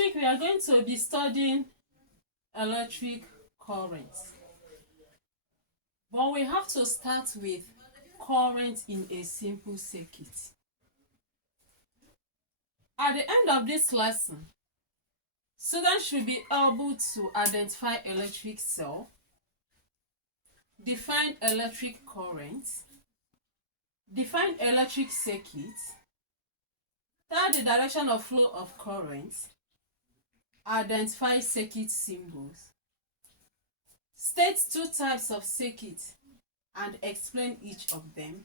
week we are going to be studying electric current. But we have to start with current in a simple circuit. At the end of this lesson, students should be able to identify electric cell, define electric current, define electric circuit, tell the direction of flow of current, identify circuit symbols, state two types of circuit and explain each of them,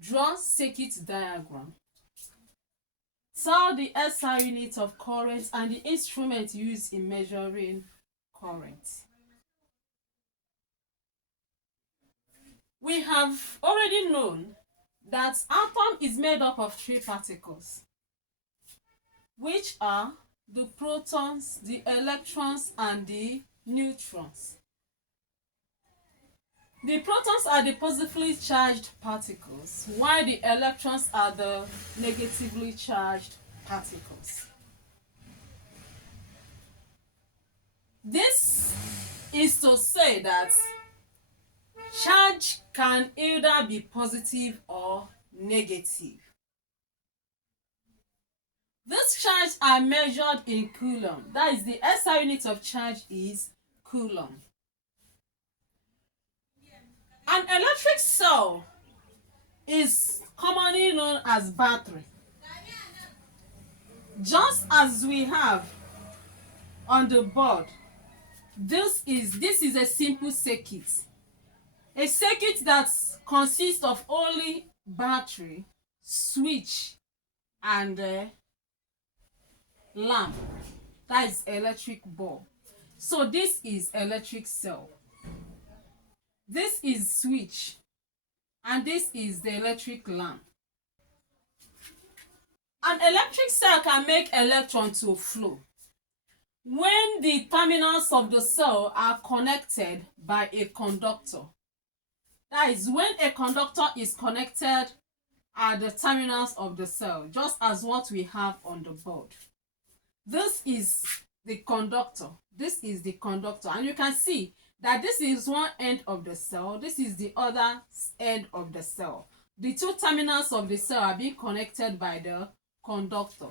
draw circuit diagram, tell the SI unit of current and the instrument used in measuring current. We have already known that atom is made up of three particles, which are the protons, the electrons, and the neutrons. The protons are the positively charged particles, while the electrons are the negatively charged particles. This is to say that charge can either be positive or negative. These charges are measured in coulomb. That is, the SI unit of charge is coulomb. An electric cell is commonly known as battery. Just as we have on the board, this is a simple circuit. A circuit that consists of only battery, switch, and lamp. That is electric bulb. So this is electric cell. This is switch, and this is the electric lamp. An electric cell can make electron to flow when the terminals of the cell are connected by a conductor. That is, when a conductor is connected at the terminals of the cell, just as what we have on the board. This is the conductor. This is the conductor, and you can see that this is one end of the cell, this is the other end of the cell. The two terminals of the cell are being connected by the conductor.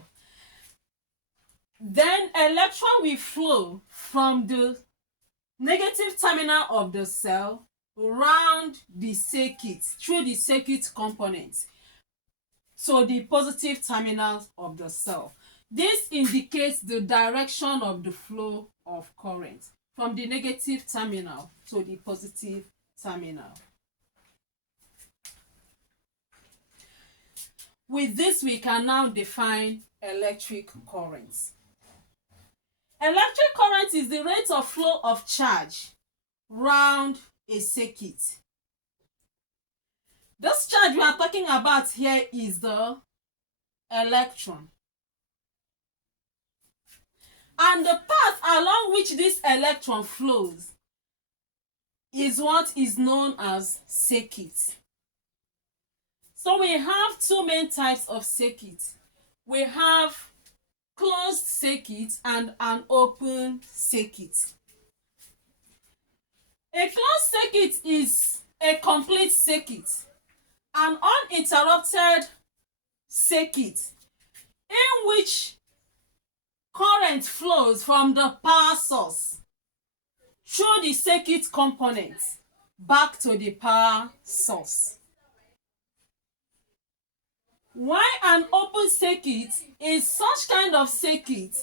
Then electron will flow from the negative terminal of the cell around the circuit, through the circuit components, so the positive terminals of the cell. This indicates the direction of the flow of current from the negative terminal to the positive terminal. With this, we can now define electric current. Electric current is the rate of flow of charge round a circuit. This charge we are talking about here is the electron. And the path along which this electron flows is what is known as circuit. So we have two main types of circuit. We have closed circuit and an open circuit. A closed circuit is a complete circuit, an uninterrupted circuit in which current flows from the power source through the circuit components back to the power source. While an open circuit is such kind of circuit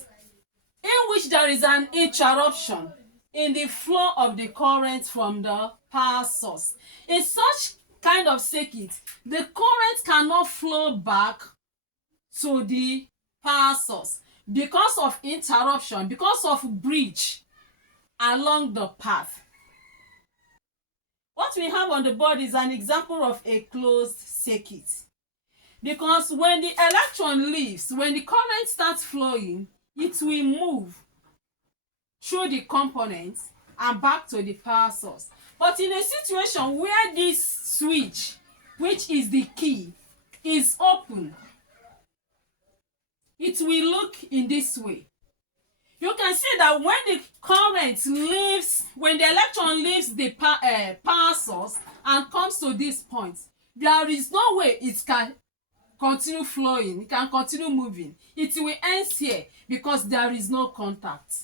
in which there is an interruption in the flow of the current from the power source. In such kind of circuit, the current cannot flow back to the power source because of interruption, because of breach along the path. What we have on the board is an example of a closed circuit. Because when the electron leaves, when the current starts flowing, it will move through the components and back to the power source. But in a situation where this switch, which is the key, is open, it will look in this way. you can see that when the current leaves, when the electron leaves the power source and comes to this point, there is no way it can continue flowing, it can continue moving. It will end here because there is no contact.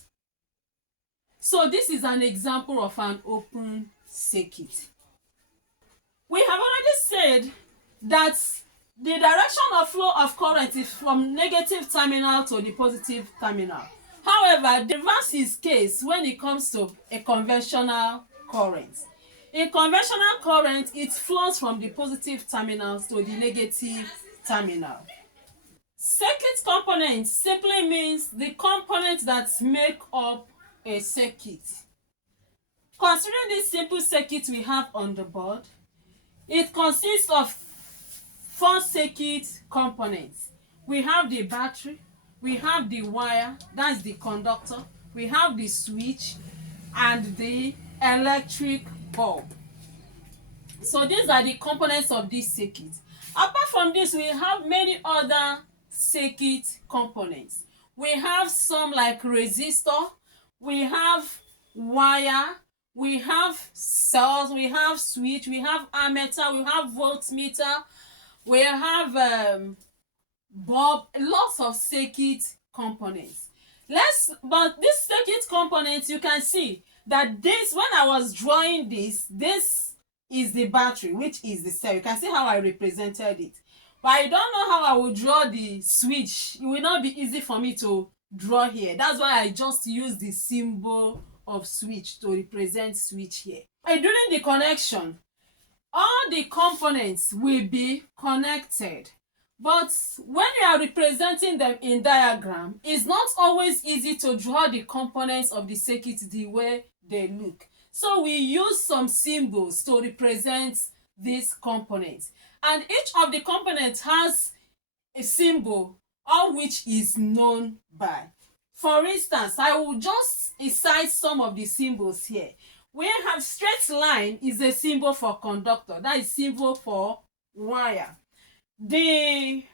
So this is an example of an open circuit. We have already said that the direction of flow of current is from negative terminal to the positive terminal. However, the reverse is case when it comes to a conventional current. In conventional current, it flows from the positive terminals to the negative terminal. Circuit components simply means the components that make up a circuit. Considering this simple circuit we have on the board, it consists of 4 circuit components. We have the battery, we have the wire, that's the conductor, we have the switch, and the electric bulb. So these are the components of this circuit. Apart from this, we have many other circuit components. We have some like resistor, we have wire, we have cells, we have switch, we have ammeter, we have voltmeter, we have bulb, lots of circuit components. But this circuit components, you can see that this, when I was drawing this is the battery, which is the cell. You can see how I represented it. But I don't know how I will draw the switch. It will not be easy for me to draw here. That's why I just use the symbol of switch to represent switch here. And during the connection, all the components will be connected. But when you are representing them in diagram, it's not always easy to draw the components of the circuit the way they look. So we use some symbols to represent these components. And each of the components has a symbol, all which is known by. For instance, I will just cite some of the symbols here. We have straight line is a symbol for conductor. That is symbol for wire. This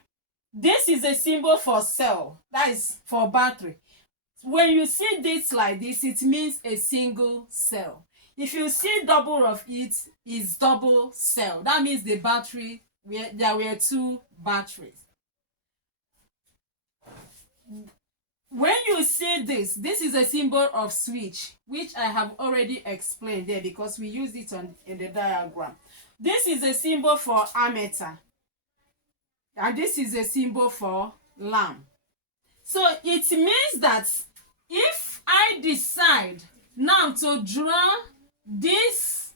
is a symbol for cell. That is for battery. When you see this like this, it means a single cell. If you see double of it, is double cell. That means the battery, there were 2 batteries. When you see this is a symbol of switch, which I have already explained there because we used it in the diagram. This is a symbol for ammeter, and this is a symbol for lamp. So it means that if I decide now to draw this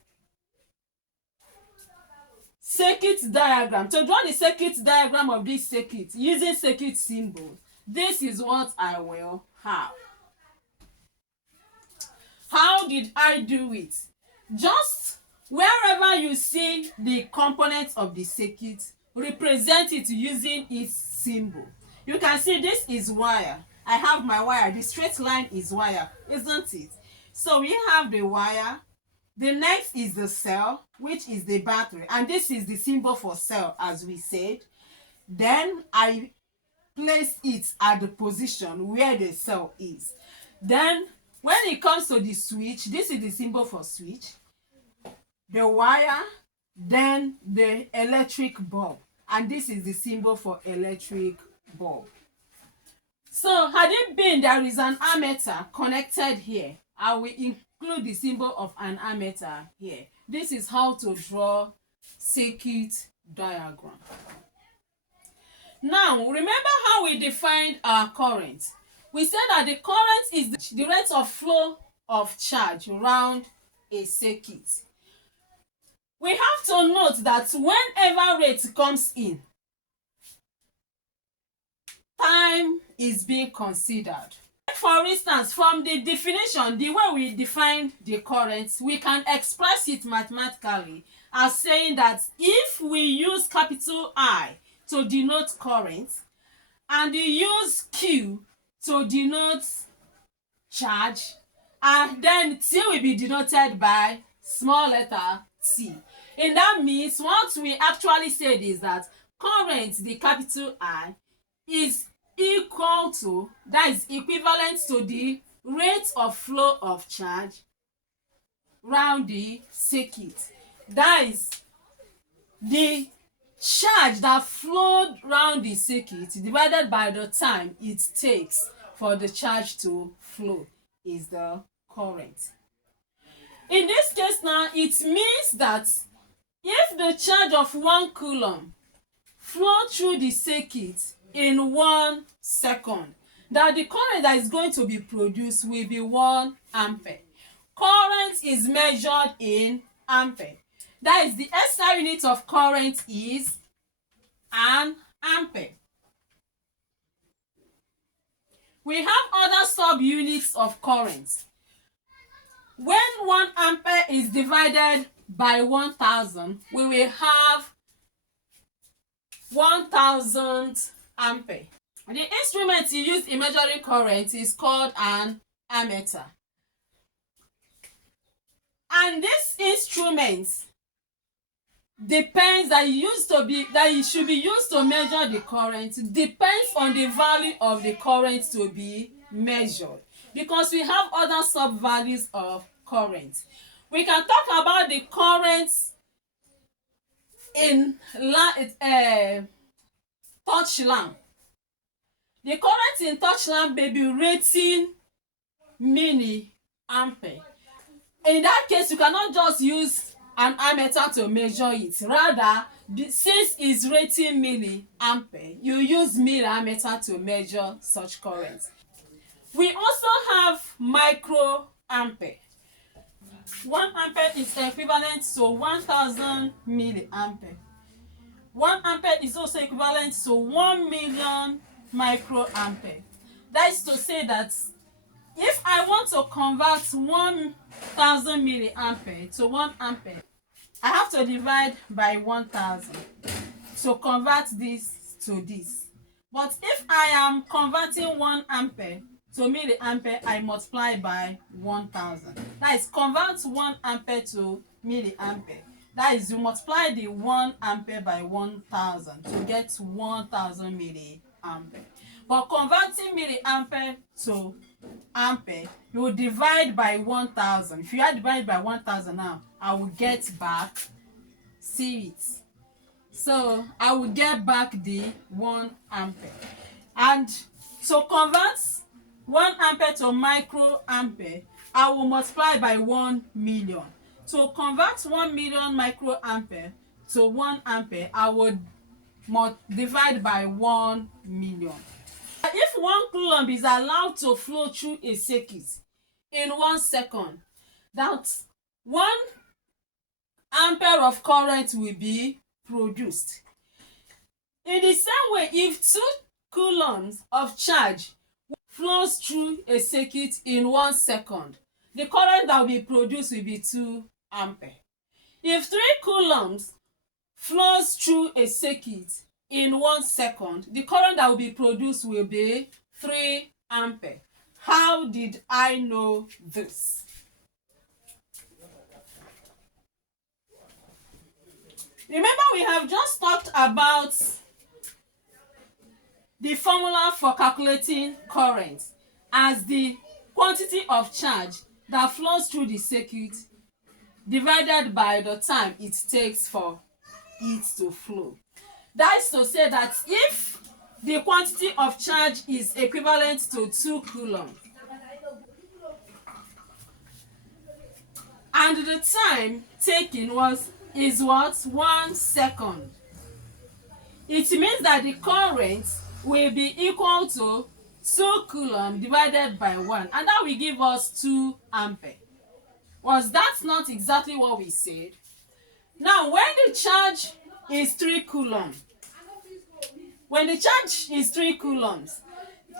circuit diagram, to draw the circuit diagram of this circuit using circuit symbol, this is what I will have. How did I do it? Just wherever you see the components of the circuit, represent it using its symbol. You can see this is wire. I have my wire. The straight line is wire, isn't it? So we have the wire. The next is the cell, which is the battery. And this is the symbol for cell, as we said. Then I place it at the position where the cell is. Then when it comes to the switch, this is the symbol for switch, the wire, then the electric bulb, and this is the symbol for electric bulb. So had it been there is an ammeter connected here, I will include the symbol of an ammeter here. This is how to draw circuit diagram. Now, remember how we defined our current. We said that the current is the rate of flow of charge around a circuit. We have to note that whenever rate comes in, time is being considered. For instance, from the definition, the way we define the current, we can express it mathematically as saying that if we use capital I to denote current, and you use Q to denote charge, and then T will be denoted by small letter t. And that means what we actually said is that current, the capital I, is equal to, that is equivalent to the rate of flow of charge round the circuit. That is the charge that flowed round the circuit divided by the time it takes for the charge to flow is the current. In this case now, it means that if the charge of 1 coulomb flow through the circuit in 1 second, that the current that is going to be produced will be 1 ampere. Current is measured in ampere. That is, the SI unit of current is an ampere. We have other sub-units of current. When 1 ampere is divided by 1000, we will have 1000 ampere. The instrument used in measuring current is called an ammeter. And this instrument depends that it should be used to measure the current depends on the value of the current to be measured, because we have other sub values of current. We can talk about the current in touch lamp. The current in touch lamp may be rating milliampere. In that case, you cannot just use an ammeter to measure it. Rather, since it's rating milliampere, you use milliammeter to measure such current. We also have microampere. 1 ampere is equivalent to 1000 milliampere. 1 ampere is also equivalent to 1 million microampere. That is to say that if I want to convert 1000 milliampere to 1 ampere, I have to divide by 1000 to convert this to this. But if I am converting 1 ampere to milliampere, I multiply by 1000. That is, convert 1 ampere to milliampere. That is, you multiply the 1 ampere by 1000 to get 1000 milliampere. But converting milliampere to ampere, you will divide by 1000. If you are divided by 1000 now, I will get back, see it. So I will get back the 1 ampere. And to convert 1 ampere to microampere, I will multiply by 1 million. To convert 1 million microampere to 1 ampere, I would divide by 1 million. If 1 coulomb is allowed to flow through a circuit in 1 second, that 1 ampere of current will be produced. In the same way, if 2 coulombs of charge flows through a circuit in 1 second, the current that will be produced will be 2 ampere. If 3 coulombs flows through a circuit in 1 second, the current that will be produced will be 3 ampere. How did I know this? Remember, we have just talked about the formula for calculating current as the quantity of charge that flows through the circuit divided by the time it takes for it to flow. That is to say that if the quantity of charge is equivalent to 2 coulombs and the time taken is 1 second, it means that the current will be equal to 2 coulomb divided by 1, and that will give us 2 ampere. Was that not exactly what we said? Now, when the charge is 3 coulomb, when the charge is 3 coulombs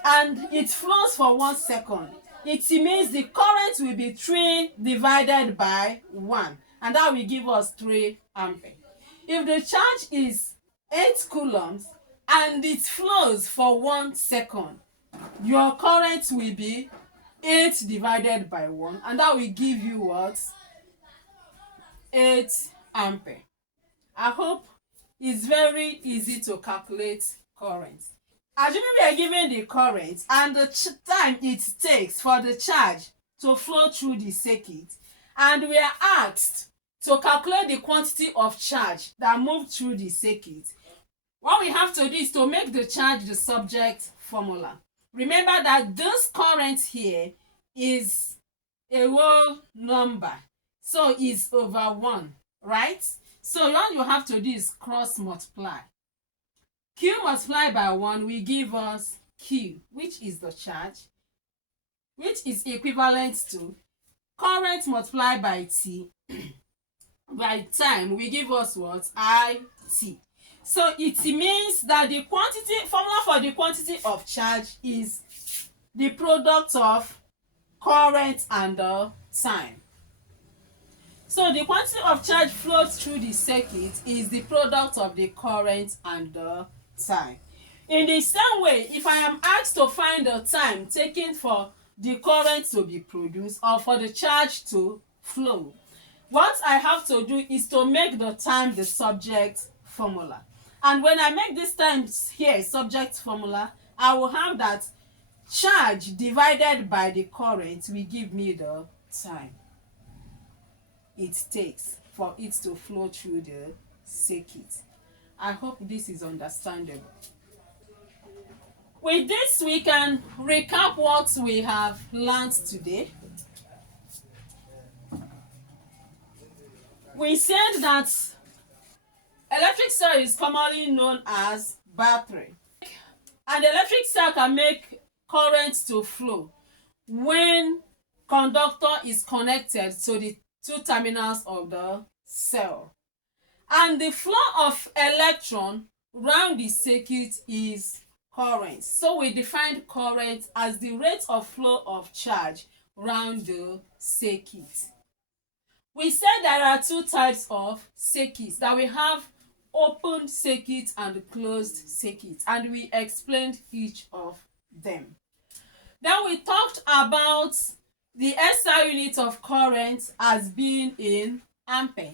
and it flows for 1 second, it means the current will be 3 divided by 1, and that will give us 3 ampere. If the charge is 8 coulombs and it flows for 1 second, your current will be 8 divided by 1, and that will give you what? 8 ampere. I hope it's very easy to calculate current. Assuming we are given the current and the time it takes for the charge to flow through the circuit, and we are asked to calculate the quantity of charge that moved through the circuit, what we have to do is to make the charge the subject formula. Remember that this current here is a whole number, so it's over 1, right? So all you have to do is cross multiply. Q multiplied by 1 will give us Q, which is the charge, which is equivalent to current multiplied by T by time will give us what? IT. So it means that the quantity formula for the quantity of charge is the product of current and the time. So the quantity of charge flowed through the circuit is the product of the current and the time. In the same way, if I am asked to find the time taken for the current to be produced or for the charge to flow, what I have to do is to make the time the subject formula. And when I make this time here subject formula, I will have that charge divided by the current will give me the time it takes for it to flow through the circuit. I hope this is understandable. With this, we can recap what we have learned today. We said that electric cell is commonly known as battery. And the electric cell can make current to flow when conductor is connected to the two terminals of the cell. And the flow of electron around the circuit is current. So we define current as the rate of flow of charge around the circuit. We said there are two types of circuits, that we have open circuit and closed circuit, and we explained each of them. Then we talked about the SI unit of current as being in ampere.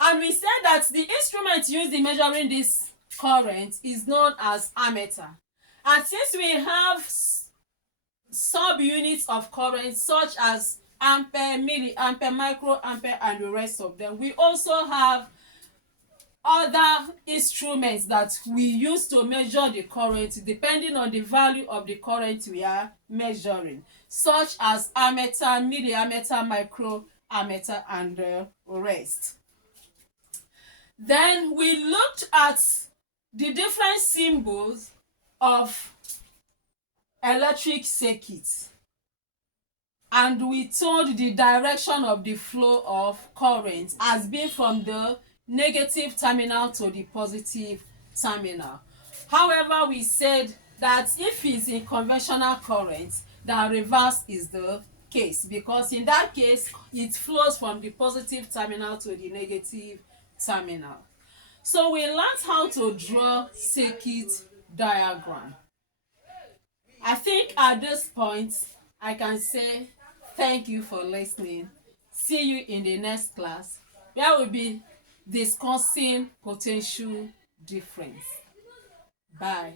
And we said that the instrument used in measuring this current is known as ammeter. And since we have sub-units of current such as ampere, milliampere, microampere, and the rest of them, we also have other instruments that we use to measure the current depending on the value of the current we are measuring, such as ammeter, milliammeter, microammeter, and the rest. Then we looked at the different symbols of electric circuits, and we told the direction of the flow of current as being from the negative terminal to the positive terminal. However, we said that if it's in conventional current, the reverse is the case, because in that case it flows from the positive terminal to the negative terminal. So we learned how to draw circuit diagram. I think at this point I can say thank you for listening. See you in the next class, where we'll be discussing potential difference. Bye.